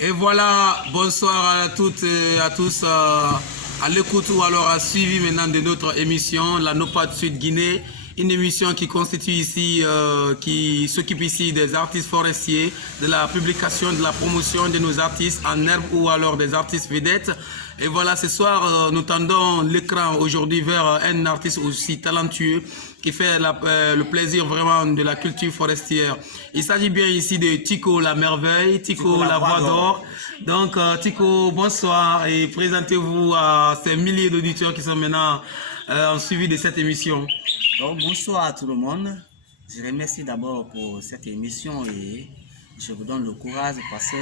Et voilà, bonsoir à toutes et à tous à l'écoute ou alors à suivre maintenant de notre émission, la NOPAD Sud Guinée, une émission qui constitue ici, qui s'occupe ici des artistes forestiers, de la publication, de la promotion de nos artistes en herbe ou alors des artistes vedettes. Et voilà, ce soir, nous tendons l'écran aujourd'hui vers un artiste aussi talentueux qui fait le plaisir vraiment de la culture forestière. Il s'agit bien ici de Tico la merveille, Tico la voix d'or. Donc Tico, bonsoir et présentez-vous à ces milliers d'auditeurs qui sont maintenant en suivi de cette émission. Donc, bonsoir à tout le monde. Je remercie d'abord pour cette émission et je vous donne le courage parce que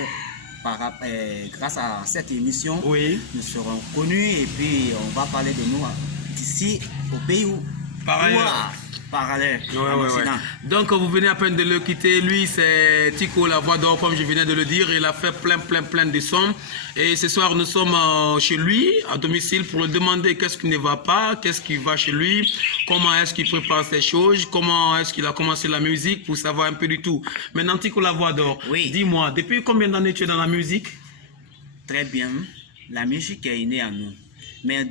grâce à cette émission, oui, nous serons connus et puis on va parler de nous d'ici au pays où parallèle. Ouais. Donc vous venez à peine de le quitter. Lui c'est Tico la voix d'or comme je venais de le dire. Il a fait plein de sons. Et ce soir nous sommes chez lui à domicile pour lui demander qu'est-ce qui ne va pas, qu'est-ce qui va chez lui, comment est-ce qu'il prépare ces choses, comment est-ce qu'il a commencé la musique pour savoir un peu du tout. Maintenant Tico la voix d'or, oui, dis-moi, depuis combien d'années tu es dans la musique? Très bien, la musique est innée à nous. Mais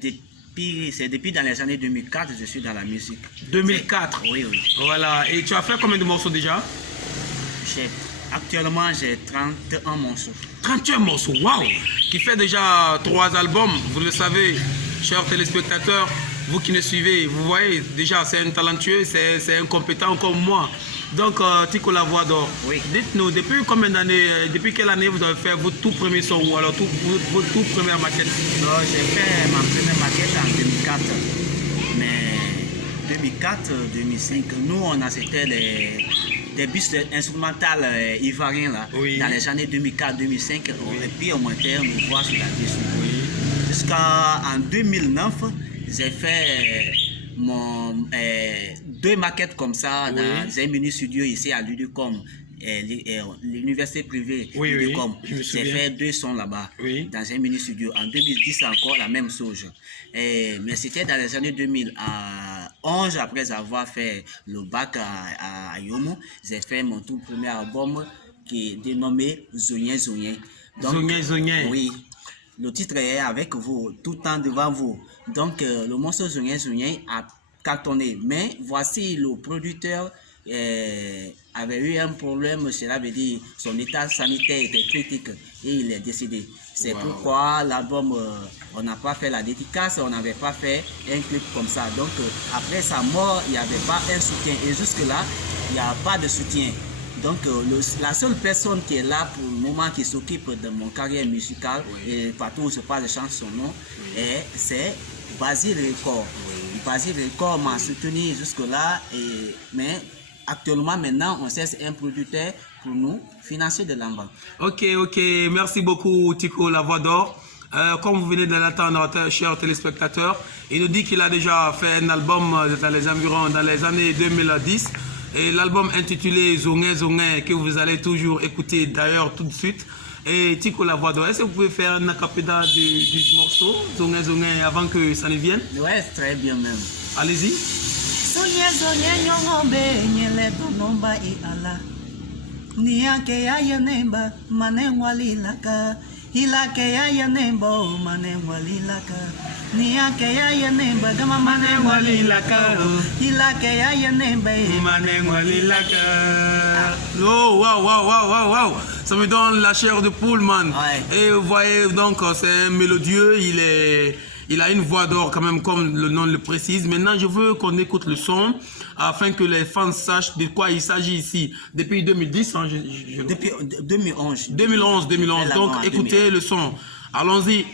c'est depuis dans les années 2004 que je suis dans la musique. 2004? Oui. Voilà. Et tu as fait combien de morceaux déjà? Actuellement, j'ai 31 morceaux. 31 morceaux, waouh! Qui fait déjà 3 albums, vous le savez, chers téléspectateurs, vous qui nous suivez, vous voyez, déjà c'est un talentueux, c'est un compétent comme moi. Donc, Tico la voix d'or, oui, dites-nous, depuis combien d'années, depuis quelle année vous avez fait votre tout premier son ou alors votre toute première maquette? J'ai fait ma première maquette en 2004, mais 2004-2005, nous on a c'était des bus instrumentales ivoiriens là, oui, dans les années 2004-2005, et puis on montait nous voir sur la bus. Oui. Jusqu'en 2009, j'ai fait deux maquettes comme ça dans un mini studio ici à l'UDUCOM, l'université privée l'UDUCOM. J'ai fait 2 sons là-bas dans un mini studio. En 2010 encore la même chose. Mais c'était dans les années 2011 après avoir fait le bac à Yomo. J'ai fait mon tout premier album qui est dénommé Zonien Zonien. Zonien. Oui. Le titre est avec vous, tout le temps devant vous. Donc, le morceau Zonien Zonien a cartonné. Mais voici le producteur avait eu un problème, cela veut dire son état sanitaire était critique et il est décédé. C'est pourquoi l'album, on n'a pas fait la dédicace, on n'avait pas fait un clip comme ça. Donc, après sa mort, il n'y avait pas un soutien. Et jusque-là, il n'y a pas de soutien. Donc, la seule personne qui est là pour le moment, qui s'occupe de mon carrière musicale, et partout où je parle, je chante son nom, c'est Basile Record. Basile Record m'a soutenu jusque-là, mais actuellement, maintenant, on sait c'est un producteur pour nous financer de l'envoi. Ok, merci beaucoup Tico la voix d'or. Comme vous venez de l'entendre, chers téléspectateurs, il nous dit qu'il a déjà fait un album dans les environs, dans les années 2010. Et l'album intitulé Zongen Zongen, que vous allez toujours écouter d'ailleurs tout de suite. Et Tico la voix d'or, est-ce que vous pouvez faire un acapella du morceau Zongen Zongen avant que ça ne vienne? Ouais, très bien même. Allez-y. Zongen Zongen nyongombe nyele tonomba I ala. Niake ya yanemba manengwalilaka. Hilake ya yanemba manengwalilaka. Niake ya yanemba gama manengwalilaka. Hilake ya yanemba manengwalilaka. Oh, waouh. Ça me donne la chair de poule, man. Ouais. Et vous voyez, donc, c'est un mélodieux, il a une voix d'or quand même, comme le nom le précise. Maintenant, je veux qu'on écoute le son, afin que les fans sachent de quoi il s'agit ici. Depuis 2010, hein, Depuis 2011. 2011. Donc, écoutez le son. Allons-y.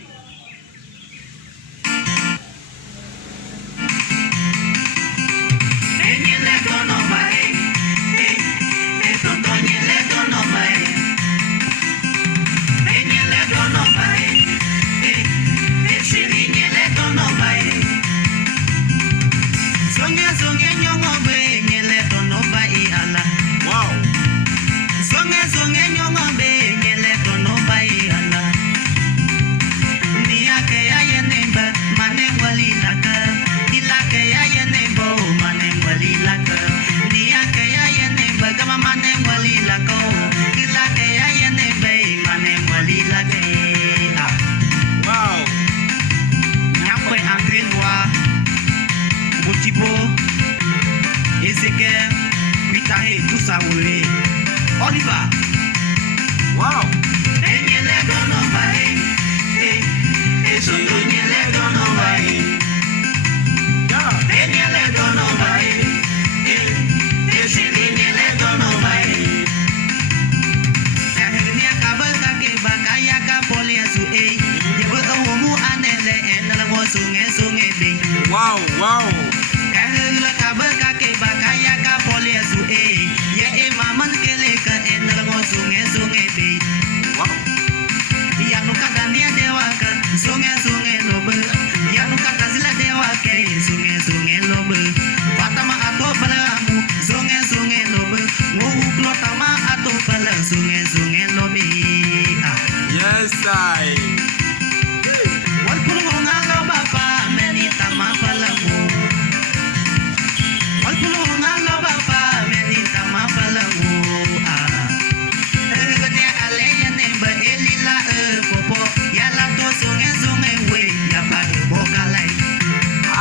Yes, I.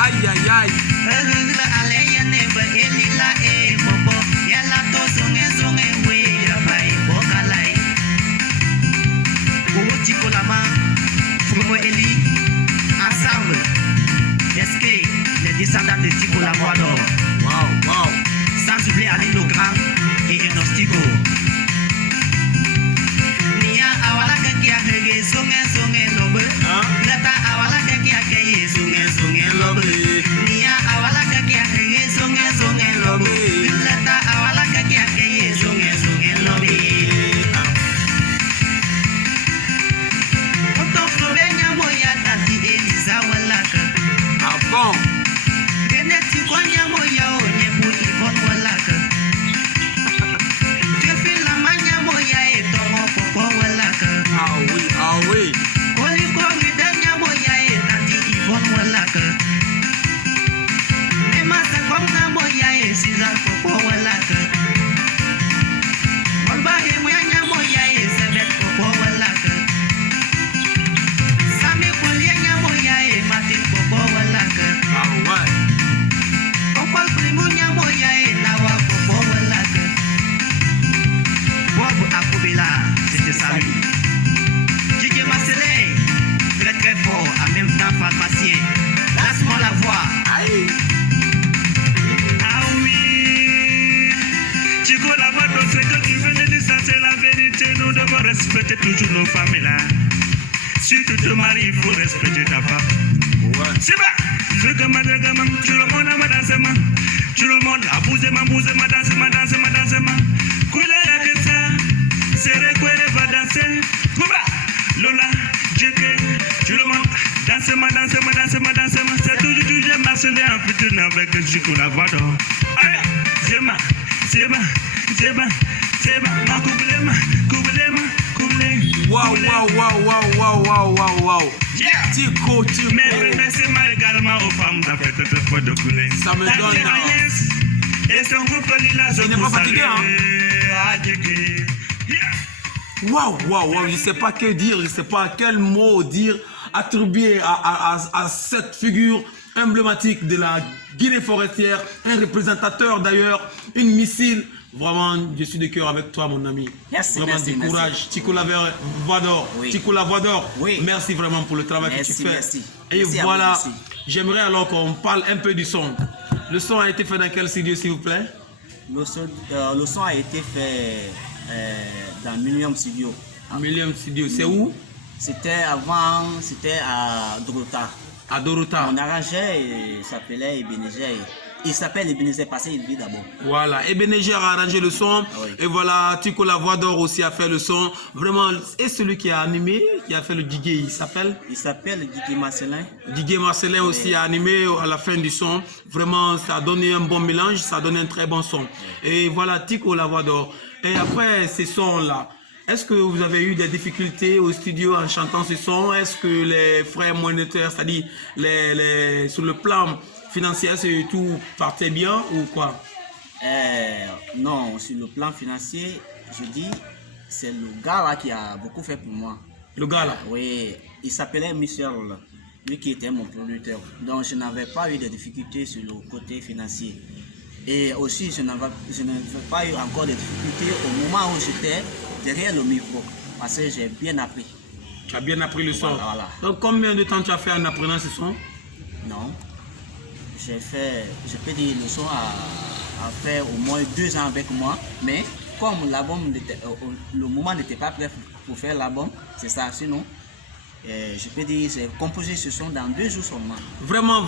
Aïe, aïe, aïe. Ensemble, est-ce que les descendants de Tico la voix d'or, Wow, wow. sans oublier Ali le Grand et Enos Tico. Nia awala kaki akege zonge lobe. Lata awala kaki akege zonge lobe. Nia awala kaki akege zonge lobe. Lata awala kaki akege zonge lobe. Oto flobenya moya tati Eliza walaka. Ah bon? Geneti kwanya moya onye bu Yvonne walaka. Kefi la manya moya etongo popo walaka. Ah oui, ah oui. Oli komi danya moya tati Yvonne walaka. Nemasa konga moya siza popo walaka. Molba he moya moya sebet popo walaka. Sami kolia moya Martin popo walaka. Ah ouais. Kokol primunya moya nawa popo walaka. Bob Akubela, c'était salut. Didier Marcelin, très très fort, en même temps pharmacien. Laisse-moi la voix. Aïe. Ah oui. Tu collabores dans ce que tu veux de dire, ça c'est la vérité. Nous devons respecter toujours nos familles là. Si tu te maries, il faut respecter ta femme. Ouais. C'est pas. Tout le monde a dansé, tout le monde a bousé, dansé, Koula la kesa, c'est quoi va danser. Koula, Lola, Djeke, tout le monde danse, c'est toujours marcelé en futur avec le chico la voix d'or. Aïe, c'est ma, ma coublema. Wow, wow, wow, wow, wow, wow, wow, wow. Yeah. Tico. Mais c'est mal également aux femmes à faire cette fois de couler. Ça me donne. Et son groupe Lila, Il n'est pas fatigué, hein? Yeah. Wow, wow, wow. Je ne sais pas que dire, je ne sais pas quel mot dire, attribuer à cette figure emblématique de la Guinée forestière, un représentateur d'ailleurs, une missile. Vraiment, je suis de cœur avec toi, mon ami. Merci, vraiment merci, du courage. Tico la voix d'or. Oui. Tico la voix d'or. Oui. Merci vraiment pour le travail que tu fais. Merci. Et Merci à voilà, vous aussi. j'aimerais alors qu'on parle un peu du son. Le son a été fait dans quel studio, s'il vous plaît? Le son a été fait dans Millennium Studio. Millennium Studio, c'est où? C'était à Dorota. À Dorota. Mon arrangeur s'appelait Ebenezer. Il s'appelle Ebenezer parce qu'il vit d'abord. Voilà, Ebenezer a arrangé le son. Ah oui. Et voilà, Tico la voix d'or aussi a fait le son. Vraiment, et celui qui a animé, qui a fait le DJ, il s'appelle Il s'appelle Didier Marcelin. Didier Marcelin aussi a animé à la fin du son. Vraiment, ça a donné un bon mélange, ça a donné un très bon son. Et voilà, Tico la voix d'or. Et après ces sons-là, est-ce que vous avez eu des difficultés au studio en chantant ce son? Est-ce que les frais monétaires, c'est-à-dire sur le plan financier, c'est tout partait bien ou quoi? Non, sur le plan financier, je dis, c'est le gars là qui a beaucoup fait pour moi. Le gars là? Oui, il s'appelait Michel, lui qui était mon producteur. Donc je n'avais pas eu de difficultés sur le côté financier. Et aussi, je n'avais pas eu encore de difficultés au moment où j'étais derrière le micro. Parce que j'ai bien appris. Tu as bien appris le son. Voilà. Donc combien de temps tu as fait en apprenant ce son? Non. J'ai fait, je peux dire, le son a fait au moins 2 ans avec moi. Mais comme l'album, le moment n'était pas prêt pour faire l'album, c'est ça. Sinon, je peux dire, j'ai composé ce son dans 2 jours seulement. Vraiment,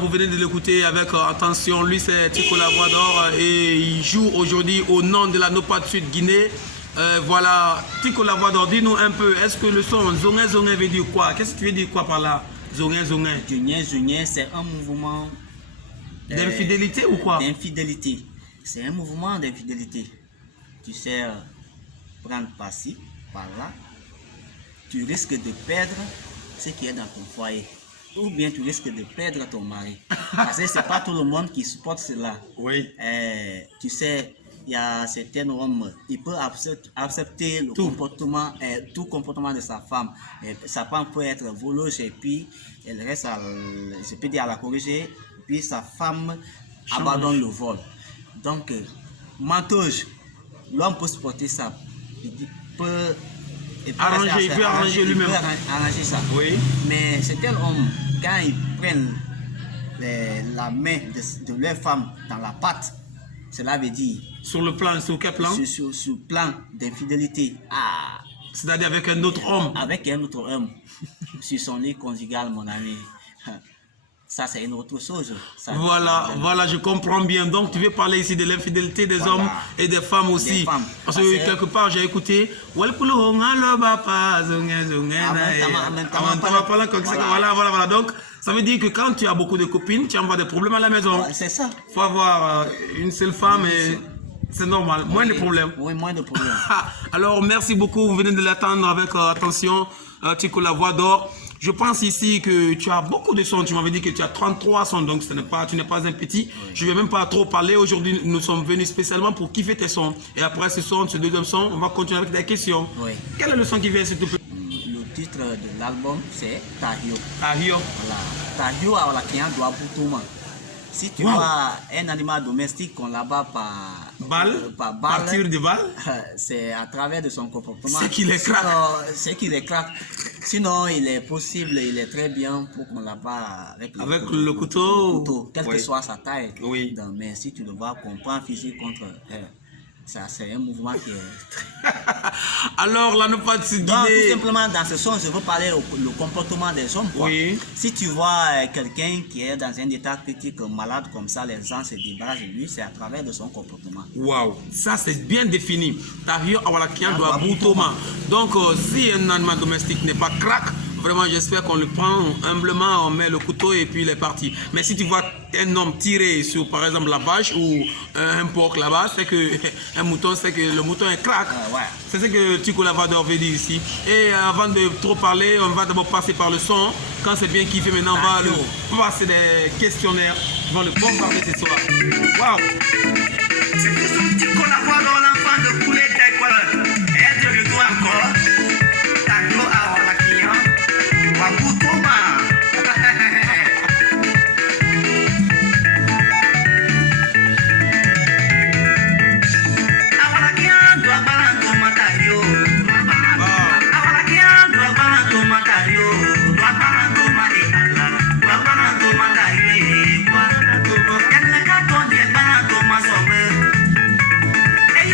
vous venez de l'écouter avec attention. Lui, c'est Tico la voix d'or et il joue aujourd'hui au nom de la NOPAD Sud Guinée. Voilà, Tico la voix d'or, dis-nous un peu, est-ce que le son Zongen veut dire quoi? Qu'est-ce que tu veux dire quoi par là? Zongen. Zongen, c'est un mouvement d'infidélité ou quoi? D'infidélité. C'est un mouvement d'infidélité. Tu sais, prendre par-ci, par-là. tu risques de perdre ce qui est dans ton foyer. Ou bien tu risques de perdre ton mari. Parce que c'est pas tout le monde qui supporte cela. Oui. Tu sais, il y a certains hommes, ils peuvent accepter le comportement, tout comportement de sa femme. Sa femme peut être voleuse et puis elle reste, je peux dire, à la corriger. Puis sa femme abandonne le vol. Donc, menteuse, l'homme peut supporter ça. Il peut arranger lui-même. Il peut arranger ça. Oui. Mais certains hommes, quand ils prennent la main de leur femme dans la patte, cela veut dire... Sur le plan, sur quel plan? Sur le plan d'infidélité. C'est-à-dire avec un autre homme. Avec un autre homme. Sur son lit conjugal, mon ami. Ça, c'est une autre chose. Ça, voilà, je comprends bien. Donc, tu veux parler ici de l'infidélité des hommes et des femmes aussi. Parce que quelque part, j'ai écouté. Voilà. Donc, ça veut dire que quand tu as beaucoup de copines, tu envoies des problèmes à la maison. C'est ça. Il faut avoir une seule femme et c'est normal. Moins de problèmes. Oui, moins de problèmes. Alors, merci beaucoup. Vous venez de l'attendre avec attention. Tico la voix d'or. Je pense ici que tu as beaucoup de sons. Tu m'avais dit que tu as 33 sons, donc tu n'es pas un petit. Oui. Je ne vais même pas trop parler. Aujourd'hui, nous sommes venus spécialement pour kiffer tes sons. Et après ce deuxième son, on va continuer avec des questions. Oui. Quel est le son qui vient, s'il te plaît? Le titre de l'album, c'est Tahio. Tahio. Voilà. Tahio a la cliente doit pour si tu vois un animal domestique qu'on l'abat par balle, partir de balle, c'est à travers de son comportement. C'est qu'il est craque. C'est qu'il est craque. Sinon, il est possible, il est très bien pour qu'on l'abat avec le couteau. Quelle que soit sa taille. Oui. Donc, mais si tu le vois qu'on prend physique contre elle, ça c'est un mouvement qui est... Alors, là, nous pas de donc, tout simplement, dans ce son, je veux parler le comportement des hommes. Quoi. Oui. Si tu vois quelqu'un qui est dans un état critique, malade comme ça, les gens se débarrassent de lui, c'est à travers de son comportement. Waouh, ça c'est bien défini. Donc, si un animal domestique n'est pas crack, vraiment, j'espère qu'on le prend humblement, on met le couteau et puis il est parti. Mais si tu vois un homme tirer sur, par exemple, la vache ou un porc là-bas, c'est que un mouton, c'est que le mouton est crack. Ouais. C'est ce que Tico Lavador veut dire ici. Et avant de trop parler, on va d'abord passer par le son. Quand c'est bien kiffé, maintenant on va passer des questionnaires. On va le bombarder ce soir. Waouh! C'est Tico Lavador, l'enfant de poulet taekwondo. Et de retour encore. Tahio a la cliente. Wabutoma. Hey,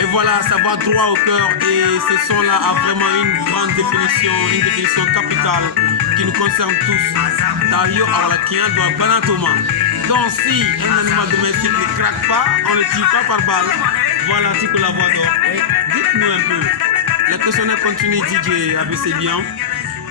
Et voilà, ça va droit au cœur et ce son-là a vraiment une grande définition capitale qui nous concerne tous. Tario Awalakian doit banatoma. Donc si un animal domestique ne craque pas, on ne tire pas par balle. Voilà, tu peux la voix d'or. Dites-nous un peu. Le questionnaire continue, DJ ABC bien.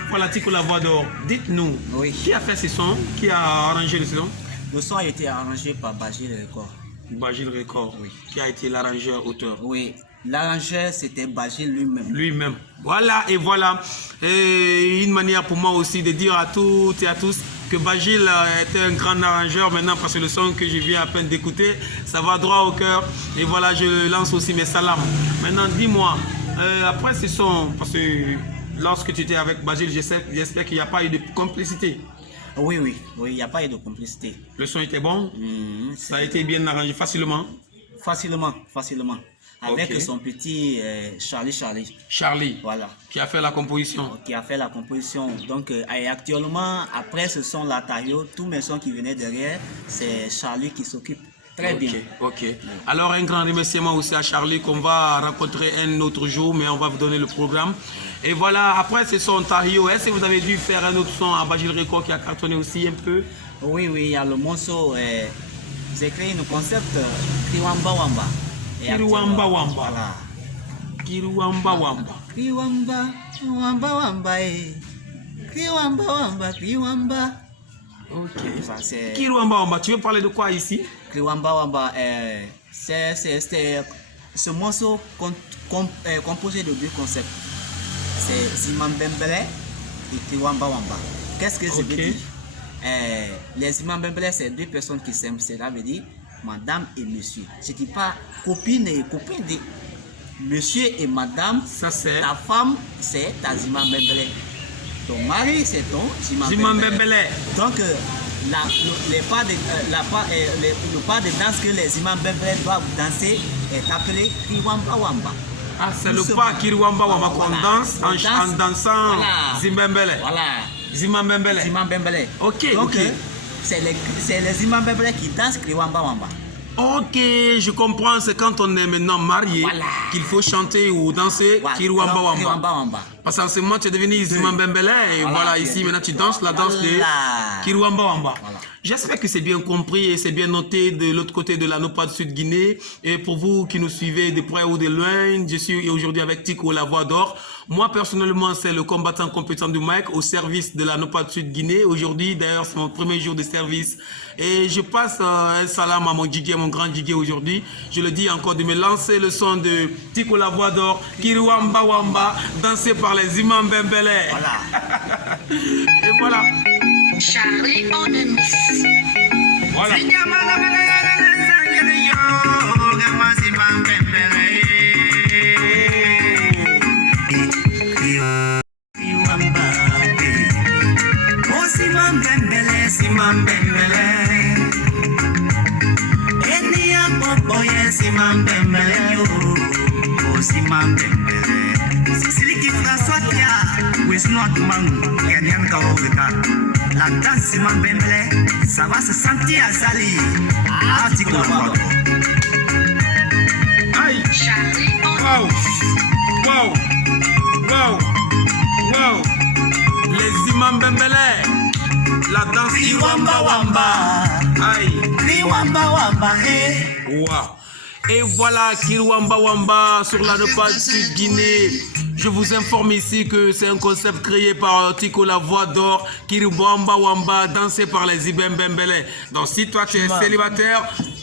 Voilà, tu peux la voix d'or. Dites-nous, Oui. qui a fait ce son? Qui a arrangé le son? Le son a été arrangé par Bagil Record. Bagil Record, Oui. qui a été l'arrangeur, auteur. Oui, l'arrangeur c'était Bagil lui-même. Lui-même. Voilà, et voilà. Et une manière pour moi aussi de dire à toutes et à tous que Bagil était un grand arrangeur maintenant parce que le son que je viens à peine d'écouter, ça va droit au cœur. Et voilà, je lance aussi mes salams. Maintenant, dis-moi, après ce son, parce que lorsque tu étais avec Bagil, j'espère qu'il n'y a pas eu de complicité. Oui, il n'y a pas eu de complicité. Le son était bon, ça a été bien arrangé facilement. Facilement. Avec Ok. son petit Charlie. Charlie, Voilà. qui a fait la composition. Qui a fait la composition. Donc et actuellement, après ce son là, Tario, tous mes sons qui venaient derrière, c'est Charlie qui s'occupe très bien. Ok. Alors un grand remerciement aussi à Charlie qu'on va rencontrer un autre jour, mais on va vous donner le programme. Et voilà, après ce son Tario, est-ce que vous avez dû faire un autre son à Bagil Record qui a cartonné aussi un peu? Oui, il y a le morceau. J'ai créé un concept Kriwamba Wamba. Et Kriwamba actuellement, Wamba. Voilà. Kiruamba Wamba. Kriwamba Wamba. Kriwamba. Ok. Ça, c'est Kiruamba Wamba, tu veux parler de quoi ici? Kriwamba Wamba. C'est ce morceau composé de deux concepts. C'est Zimam Bembele et Kriwamba Wamba. Qu'est-ce que ça veut dire? Les Zimam Bembele, c'est deux personnes qui s'aiment. Cela veut dire madame et monsieur. Je ne dis pas copine et copain. De monsieur et madame. Ça c'est Ta femme, c'est ta Zimam Bembele. Ton mari, c'est ton Zimam Bembele. Zimambembele. Donc, le pas de danse que les Zimam Bembele doivent danser est appelé Kriwamba Wamba. Ah, c'est le Nous pas sommes- Kiruamba Wamba qu'on Voilà. danse On en danse. dansant Voilà. Zimbembele. Voilà. Zimambembele. Zimam Bembele. Ok, Donc, ok. c'est les Zimam Bembele qui dansent Kriwamba Wamba. Ok, je comprends, c'est quand on est maintenant marié Voilà. qu'il faut chanter ou danser Voilà. Kiruamba Alors, Wamba. Kriwamba Wamba. Parce qu'en ce moment, tu es devenu Zimambembele et voilà, ici maintenant tu danses la danse de Voilà. Kiruamba Wamba. Voilà. J'espère que c'est bien compris et c'est bien noté de l'autre côté de la Nopad Sud Guinée. Et pour vous qui nous suivez de près ou de loin, je suis aujourd'hui avec Tico La Voix d'Or. Moi personnellement, c'est le combattant compétent du Mike au service de la Nopad Sud Guinée. Aujourd'hui, d'ailleurs, c'est mon premier jour de service. Et je passe un salam à mon Djigé, mon grand Djigé aujourd'hui. Je le dis encore de me lancer le son de Tico La Voix d'Or, Kiruamba Wamba, dansé par les Imam Bembele. Voilà. Et voilà. Charlie on the mix. Voilà. La danse Simon Bembele, ça va se sentir à Sali. Article Aïe. Charlie on Wow. Wow. Wow. Wow. Les Imam Bembele. La danse Kiruamba Wamba. Aïe. Kriwamba Wamba. Eh. Wow. Et voilà Kiruamba Wamba sur la Nopad Sud Guinée. Je vous informe ici que c'est un concept créé par Tico La Voix d'Or, Kiruamba Wamba, dansé par les Ibem Bembele. Donc si toi tu es célibataire,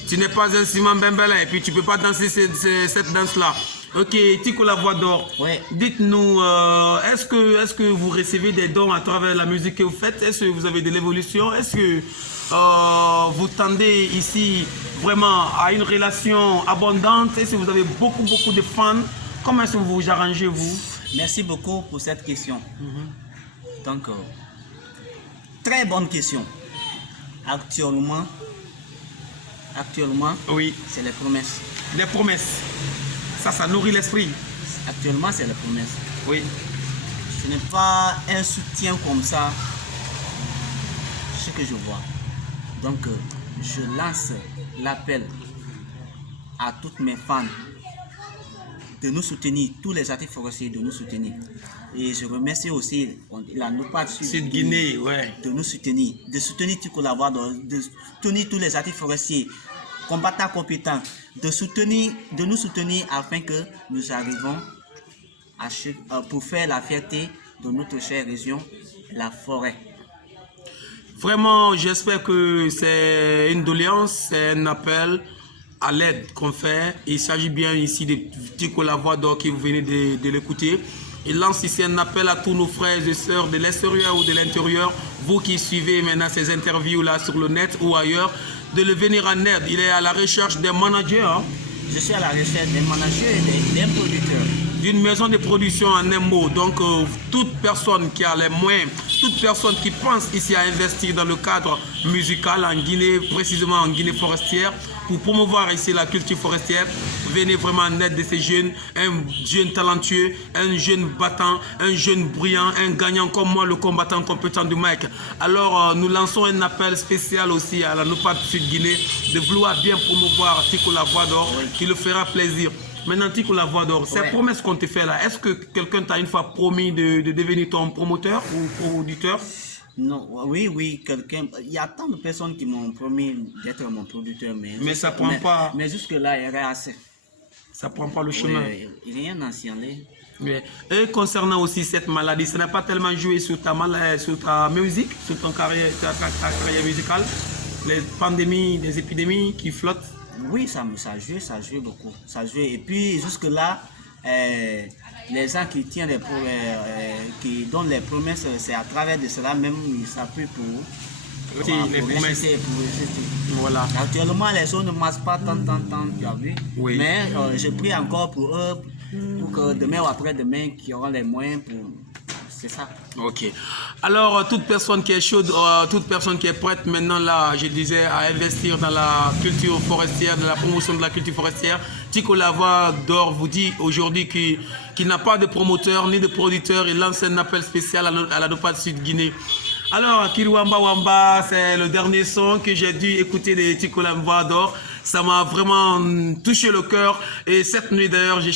tu n'es pas un Simon Bembele et puis tu peux pas danser cette danse-là. Ok, Tico La Voix d'Or. Ouais. Dites-nous, est-ce que vous recevez des dons à travers la musique que vous faites? Est-ce que vous avez de l'évolution? Est-ce que vous tendez ici vraiment à une relation abondante? Est-ce que vous avez beaucoup de fans? Comment est-ce que vous vous arrangez, vous? Merci beaucoup pour cette question. Donc, très bonne question. Actuellement, Oui, c'est les promesses. les promesses. Ça nourrit l'esprit. Actuellement, c'est les promesses. Oui. Ce n'est pas un soutien comme ça, ce que je vois. Donc, je lance l'appel à toutes mes fans de nous soutenir, tous les artistes forestiers de nous soutenir. Et je remercie aussi la NOPAD Sud Guinée, ouais. de nous soutenir, de soutenir tous collaborateurs, de soutenir tous les artistes forestiers, combattants compétents, de nous soutenir afin que nous arrivons pour faire la fierté de notre chère région, la forêt. Vraiment, j'espère que c'est une doléance, c'est un appel à l'aide qu'on fait. Il s'agit bien ici des petits collaborateurs qui vous venez de l'écouter. Il lance ici un appel à tous nos frères et sœurs de l'extérieur ou de l'intérieur, vous qui suivez maintenant ces interviews-là sur le net ou ailleurs, de le venir en aide. Il est à la recherche des managers. Hein? Je suis à la recherche des managers et des producteurs. D'une maison de production en un mot. Donc, toute personne qui a les moyens, toute personne qui pense ici à investir dans le cadre musical en Guinée, précisément en Guinée forestière, pour promouvoir ici la culture forestière, venez vraiment en aide de ces jeunes, un jeune talentueux, un jeune battant, un jeune brillant, un gagnant comme moi, le combattant compétent du Mike. Alors, nous lançons un appel spécial aussi à la NOPAD Sud Guinée de vouloir bien promouvoir Tico La Voix d'Or, qui le fera plaisir. Maintenant, Tico La Voix d'Or, cette promesse qu'on te fait là, est-ce que quelqu'un t'a une fois promis de devenir ton promoteur ou producteur? Non, oui, quelqu'un. Il y a tant de personnes qui m'ont promis d'être mon producteur, mais ça prend pas. Mais jusque-là, il y aurait assez. Ça prend pas le chemin. Rien n'en signalé. Et concernant aussi cette maladie, ça n'a pas tellement joué sur ta musique, sur ta carrière musicale, les pandémies, les épidémies qui flottent? Oui, ça joue beaucoup. Ça joue. Et puis jusque-là, les gens qui tiennent qui donnent les promesses, c'est à travers de cela même, ils s'appuient pour les promesses. Voilà. Actuellement, les choses ne marchent pas tant, tu as vu. Oui. Mais je prie encore pour eux, pour que demain ou après-demain, qu'ils auront les moyens pour... C'est ça. Ok. Alors, toute personne qui est chaude, toute personne qui est prête maintenant, là, je disais, à investir dans la culture forestière, dans la promotion de la culture forestière, Tico La Voix d'Or vous dit aujourd'hui qu'il n'a pas de promoteur ni de producteur. Il lance un appel spécial à la NOPAD Sud Guinée. Alors, Kiriwamba Wamba, c'est le dernier son que j'ai dû écouter de Tico La Voix d'Or. Ça m'a vraiment touché le cœur. Et cette nuit d'ailleurs, je vais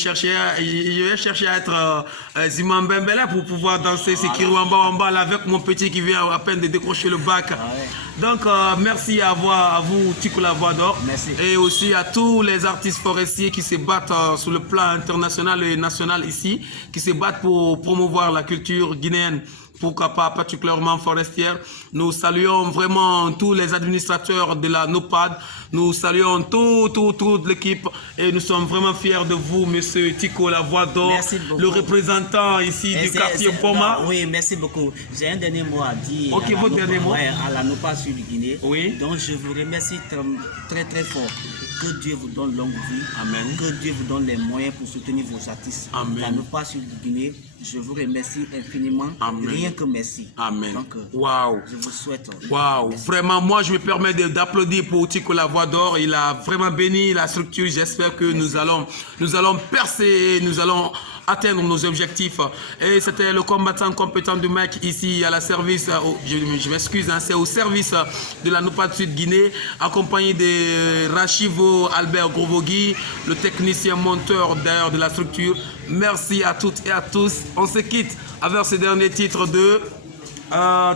chercher à être Zimam Bembele pour pouvoir danser ce Kiriwamba Wamba là avec mon petit qui vient à peine de décrocher le bac. Donc, merci à vous, Tico La Voix d'Or. Merci. Et aussi à tous les artistes forestiers qui se battent sur le plan international et national ici, qui se battent pour promouvoir la culture guinéenne. Pourquoi pas particulièrement forestière. Nous saluons vraiment tous les administrateurs de la NOPAD. Nous saluons toute l'équipe et nous sommes vraiment fiers de vous, monsieur Tico La Voix d'Or, le représentant ici du quartier Poma. Oui, merci beaucoup. J'ai un dernier mot à dire. Ok, votre dernier mot. À la NOPAD Sud Guinée. Oui. Donc je vous remercie très fort. Que Dieu vous donne longue vie. Amen. Que Dieu vous donne les moyens pour soutenir vos artistes. Amen. La NOPAD Sud Guinée, je vous remercie infiniment. Amen. Rien que merci. Amen. Donc, wow. Je vous souhaite. Wow. Vraiment, moi, je me permets d'applaudir pour Tico La Voix d'Or. Il a vraiment béni la structure. J'espère que nous allons percer, nous allons atteindre nos objectifs. Et c'était le combattant compétent du mec ici à la service, je m'excuse, hein, c'est au service de la NOPAD Sud Guinée, accompagné de Rachivo Albert Grovogui, le technicien monteur d'ailleurs de la structure. Merci à toutes et à tous. On se quitte avec ce dernier titre de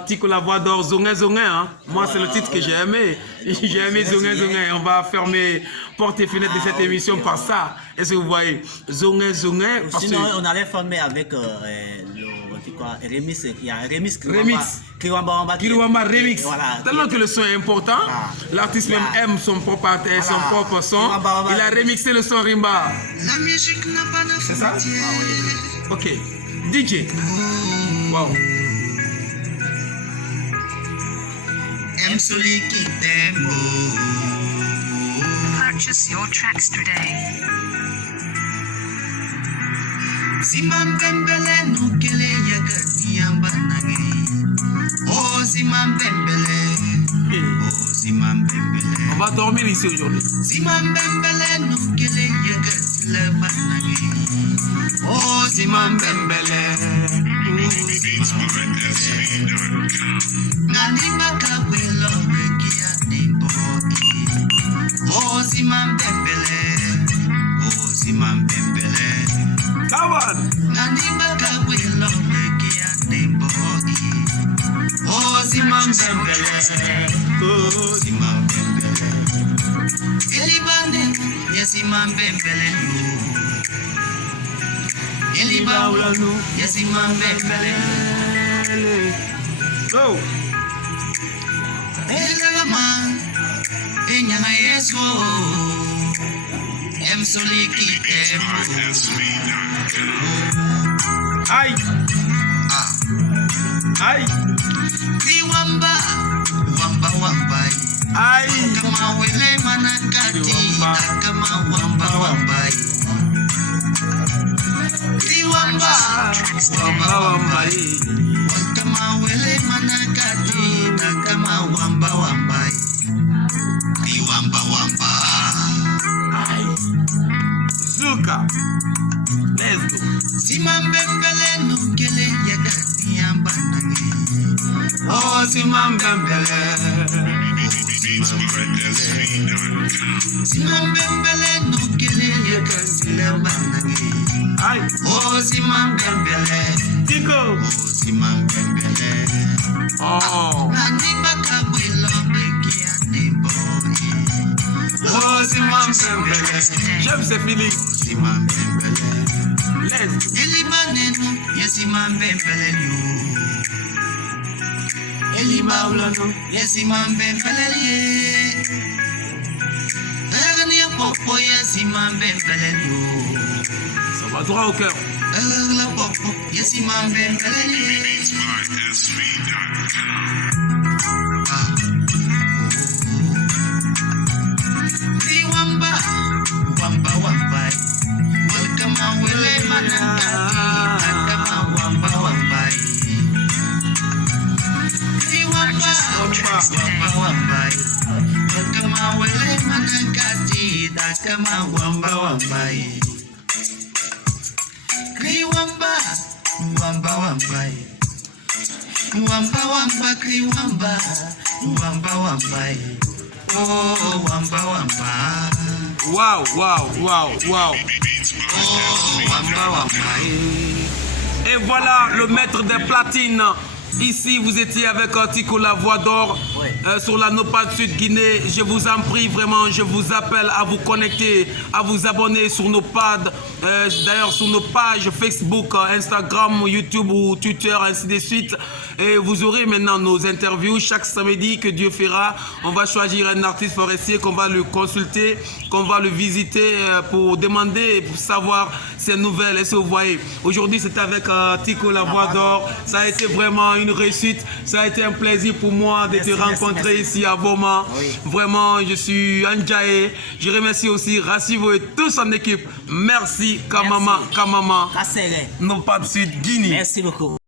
Tico La Voix d'Or, Zongin Zongin. Hein. Moi, c'est le titre que j'ai aimé. J'ai aimé Zongin Zongin. On va fermer porte et fenêtre de cette émission par ça. Est-ce que vous voyez Zongin Zongin? Sinon, on allait former avec Remix. Il y a un remix. Kiriwamba Remix. Voilà. Tellement que le son est important, l'artiste même aime son propre son. Il a remixé le son Rimba. La musique n'a pas de c'est ça? Ok. DJ. Wow. Aime celui qui t'aime. Purchase your tracks today. Simam Bembele nukele yagati ambanage. Oh Simam Bembele. Oh Simam Bembele. On va dormir ici aujourd'hui. Simam Bembele nukele yagati lebanage. Oh Simam Bembele. Nani makawelo mekia nimbo. Oh Simam Bembele. Oh Simam Bembele. Come on. Nandibaka wilo mekia deboi. Oh, simambembele. Oh, simambembele. Elibane, yesimambembele yo. Elibawlano, yesimambembele. Go. Elagama, enyanga yeso. Em soliki emo. Aïe. Aïe. Liwamba, wamba wambai. Aïe. Kama wele manakati, kama wamba wambai. Liwamba, wamba wambai. Kama wele manakati, kama wamba wambai. Liwamba wamba. Zuka. Let's go. Simambembele nukele yakati yambanani. Oh, simambembele. Simambembele nukele yakati yambanani. Aïe. Oh, simambembele. Tico. Oh, simambembele. Oh. Nandibaka wilo mekia deboi. Oh, simambembele. J'aime ces feelings. Simambembele. Let's go. Elibanenu, yesimambembele yo. Elibawlano, yesimambembele ye. Elagani popo, yesimambembele yo. Ça va droit au cœur. Elagla popo, yesimambembele ye. Liwamba, wamba wambai. Welcome on wele manakati, kama wamba wambai. Liwamba, wamba wambai. Welcome on wele manakati, kama wamba wambai. Liwamba, wamba wambai. Wamba wamba kriwamba, wamba wambai. Oh, wamba wamba. Wow, wow, wow, wow. Oh, wamba wamba. Et voilà le maître des platines. Ici, vous étiez avec Tico la voix d'or sur la Nopad Sud Guinée. Je vous en prie vraiment, je vous appelle à vous connecter, à vous abonner sur Nopad. D'ailleurs, sur nos pages Facebook, Instagram, YouTube ou Twitter, ainsi de suite. Et vous aurez maintenant nos interviews chaque samedi que Dieu fera. On va choisir un artiste forestier qu'on va le consulter, qu'on va le visiter pour demander, pour savoir ses nouvelles. Et si vous voyez, aujourd'hui c'était avec Tico la voix d'or. Ça a été vraiment une réussite. Ça a été un plaisir pour moi de te rencontrer ici à Boma. Oui. Vraiment, je suis Andjaé. Je remercie aussi Rassivo et toute son équipe. Merci, Kamama, Kamama. Kassere. Nopad Sud Guinée. Merci beaucoup.